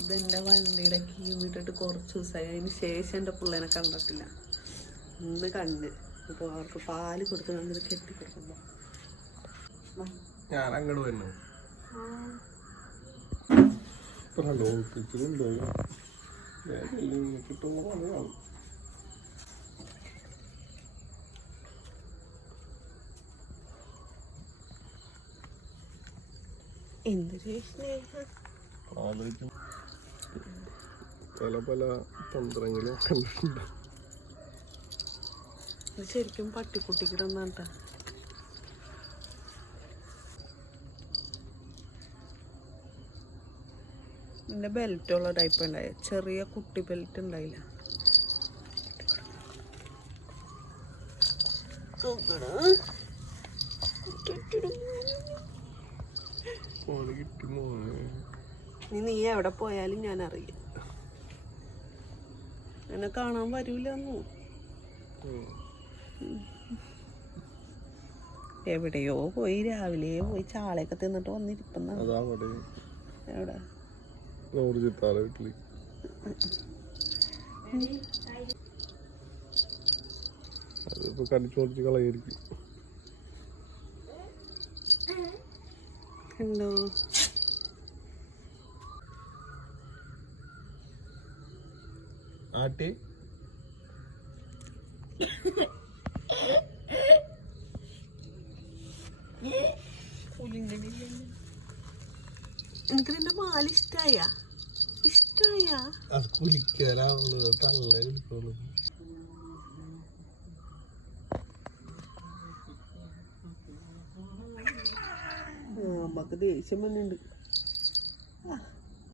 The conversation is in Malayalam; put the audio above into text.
ഇതെന്റെ വണ്ടിയുടെ കീ വിട്ടിട്ട് കുറച്ച് ദിവസമായി. അതിന് ശേഷം എൻ്റെ പിള്ളേനെ കണ്ടിട്ടില്ല. ഇന്ന് കണ്ട്. അപ്പോൾ അവർക്ക് പാല് കൊടുത്ത് നമ്മൾ കെട്ടി കൊടുക്കുമ്പോൾ ഞാൻ അങ്ങോട്ട് വരുന്നു. എന്തൊരു സ്നേഹം. പല പല തന്ത്രങ്ങളും കണ്ടിട്ടുണ്ട്. ശരിക്കും പട്ടിക്കുട്ടിക്കിടന്നാട്ടാ. എൻ്റെ ബെൽറ്റുള്ള ടൈപ്പ് ഉണ്ടായി, ചെറിയ കുട്ടി ബെൽറ്റ് ഉണ്ടായില്ല. നീ എവിടെ പോയാലും ഞാൻ അറിയാം. എന്നെ കാണാൻ വരൂലെന്നു. എവിടെയോ പോയി, രാവിലെ പോയി ചാളയൊക്കെ തിന്നിട്ട് വന്നിരിക്കുന്ന. എവിടെ? അതിപ്പോ കടിച്ചു മുറിച്ച് കളയായിരിക്കും. ഉണ്ടോ? ആട്ടി എനിക്ക് നിന്റെ മാല ഇഷ്ടായ? അത് കുലിക്കലാവുള്ളൂ, തള്ള കുലിക്കുള്ളൂ. അമ്മക്ക് ദേഷ്യം വന്നിട്ടുണ്ട്.